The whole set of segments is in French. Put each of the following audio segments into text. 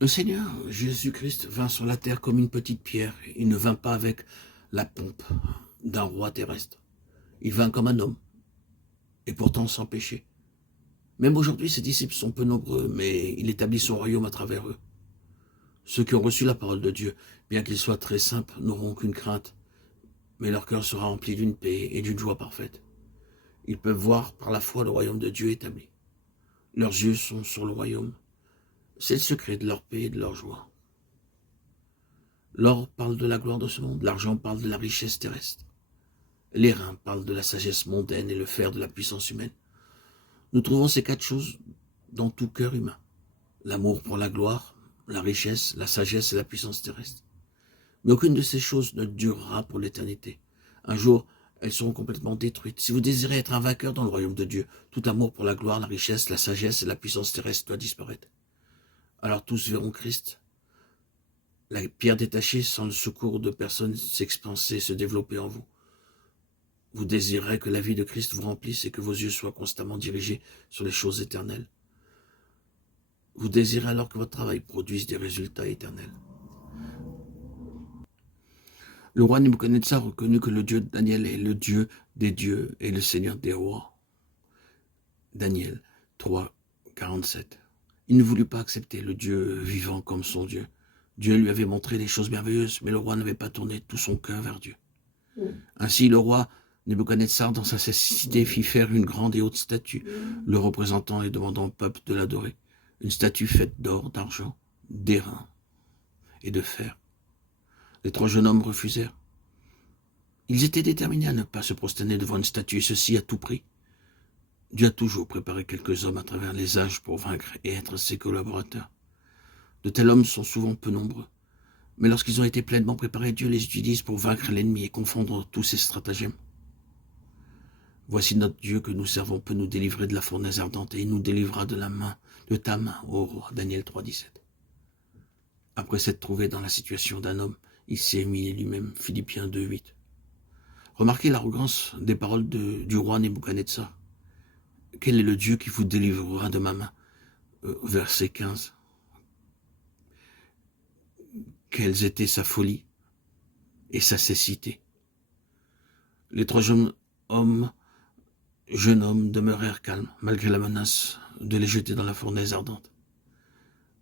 Le Seigneur Jésus-Christ vint sur la terre comme une petite pierre. Il ne vint pas avec la pompe d'un roi terrestre. Il vint comme un homme, et pourtant sans péché. Même aujourd'hui, ses disciples sont peu nombreux, mais il établit son royaume à travers eux. Ceux qui ont reçu la parole de Dieu, bien qu'ils soient très simples, n'auront aucune crainte, mais leur cœur sera rempli d'une paix et d'une joie parfaite. Ils peuvent voir par la foi le royaume de Dieu établi. Leurs yeux sont sur le royaume. C'est le secret de leur paix et de leur joie. L'or parle de la gloire de ce monde, l'argent parle de la richesse terrestre. Les reins parlent de la sagesse mondaine et le fer de la puissance humaine. Nous trouvons ces quatre choses dans tout cœur humain. L'amour pour la gloire, la richesse, la sagesse et la puissance terrestre. Mais aucune de ces choses ne durera pour l'éternité. Un jour, elles seront complètement détruites. Si vous désirez être un vainqueur dans le royaume de Dieu, tout amour pour la gloire, la richesse, la sagesse et la puissance terrestre doit disparaître. Alors tous verront Christ. La pierre détachée sans le secours de personne s'expanser, se développer en vous. Vous désirerez que la vie de Christ vous remplisse et que vos yeux soient constamment dirigés sur les choses éternelles. Vous désirez alors que votre travail produise des résultats éternels. Le roi Nebuchadnezzar reconnut que le Dieu de Daniel est le Dieu des dieux et le Seigneur des rois. Daniel 3, 47. Il ne voulut pas accepter le Dieu vivant comme son Dieu. Dieu lui avait montré des choses merveilleuses, mais le roi n'avait pas tourné tout son cœur vers Dieu. Ainsi, le roi Nebuchadnezzar, dans sa cécité, fit faire une grande et haute statue, le représentant et demandant au peuple de l'adorer. Une statue faite d'or, d'argent, d'airain et de fer. Les trois jeunes hommes refusèrent. Ils étaient déterminés à ne pas se prosterner devant une statue, et ceci à tout prix. Dieu a toujours préparé quelques hommes à travers les âges pour vaincre et être ses collaborateurs. De tels hommes sont souvent peu nombreux. Mais lorsqu'ils ont été pleinement préparés, Dieu les utilise pour vaincre l'ennemi et confondre tous ses stratagèmes. Voici notre Dieu que nous servons peut nous délivrer de la fournaise ardente et il nous délivrera de ta main, ô roi. Daniel 3, 17. Après s'être trouvé dans la situation d'un homme, il s'est humilié lui-même. Philippiens 2, 8. Remarquez l'arrogance des paroles du roi Nebuchadnezzar. Quel est le Dieu qui vous délivrera de ma main? Verset 15. Quelles étaient sa folie et sa cécité? Les trois jeunes hommes demeurèrent calmes, malgré la menace de les jeter dans la fournaise ardente.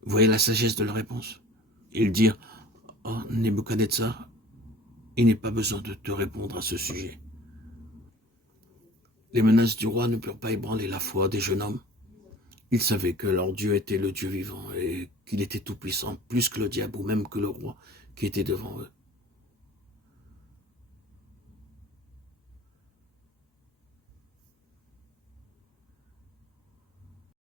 Voyez la sagesse de leur réponse. Ils dirent, « Oh, Nebuchadnezzar, il n'est pas besoin de te répondre à ce sujet. » Les menaces du roi ne purent pas ébranler la foi des jeunes hommes. Ils savaient que leur Dieu était le Dieu vivant et qu'il était tout-puissant, plus que le diable ou même que le roi qui était devant eux.